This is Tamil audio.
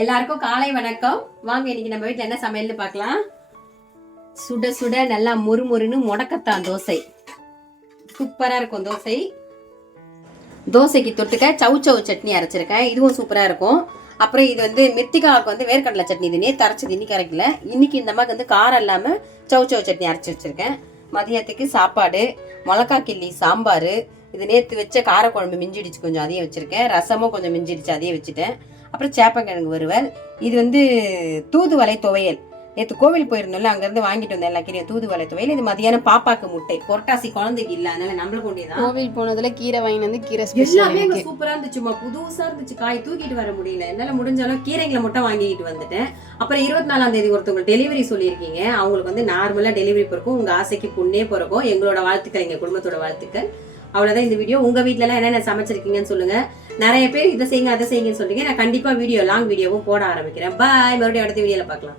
எல்லாருக்கும் காலை வணக்கம். வாங்க இன்னைக்கு நம்ம வீட்டில் என்ன சமையல்னு பார்க்கலாம். சுட சுட நல்லா முறுமுறுன்னு முடக்கத்தான் தோசை. சூப்பராக இருக்கும் தோசை. தோசைக்கு தொட்டுக்க சவு சவு சட்னி அரைச்சிருக்கேன், இதுவும் சூப்பராக இருக்கும். அப்புறம் இது வந்து மிர்த்திகாவுக்கு வந்து வேர்க்கடலை சட்னி, இது நேற்று அரைச்சது, இன்னைக்கு அரைக்கல. இன்னைக்கு இந்த மாதிரி வந்து காரம் இல்லாமல் சவு சவு சட்னி அரைச்சி வச்சிருக்கேன். மதியத்துக்கு சாப்பாடு, மிளகா கிள்ளி சாம்பார், இது நேற்று வச்ச காரக்குழம்பு மிஞ்சிடுச்சு கொஞ்சம், அதையும் வச்சுருக்கேன். ரசமும் கொஞ்சம் மிஞ்சிடுச்சு, அதையும் வச்சுட்டேன். அப்புறம் சேப்பங்கிழங்கு வறுவல். இது வந்து தூதுவளை துவையல். நேற்று கோவில் போயிருந்தோம்ல, அங்கேருந்து வாங்கிட்டு வந்தேன் எல்லா கீரையும். தூதுவளை துவையல். இது மதியானம் பாப்பாக்கு முட்டை. புரட்டாசி குழந்தைக்கு இல்லை, அதனால நம்மளுக்கு கொண்டேதான். கோவில் போனதுல கீரை வாங்கி வந்து கீரை எல்லாமே சூப்பரா இருந்துச்சுமா, புதுசா இருந்துச்சு. காய் தூக்கிட்டு வர முடியல, என்னால முடிஞ்சாலும் கீரைங்களை மட்டும் வாங்கிட்டு வந்துட்டேன். அப்புறம் 24ஆம் தேதி ஒருத்தவங்க டெலிவரி சொல்லியிருக்கீங்க. அவங்களுக்கு வந்து நார்மலா டெலிவரி பிறக்கும். உங்க ஆசைக்கு புண்ணே பிறக்கும். எங்களோட வாழ்த்துக்கள், எங்க குடும்பத்தோட வாழ்த்துக்கள். அவ்வளவுதான் இந்த வீடியோ. உங்க வீட்டுல எல்லாம் என்னென்ன சமைச்சிருக்கீங்கன்னு சொல்லுங்க. நிறைய பேர் இதை செய்யுங்க அதை செய்யுங்கன்னு சொல்றீங்க. நான் கண்டிப்பா லாங் வீடியோவும் போட ஆரம்பிக்கிறேன். பாய். மறுபடியும் அடுத்த வீடியோல பார்க்கலாம்.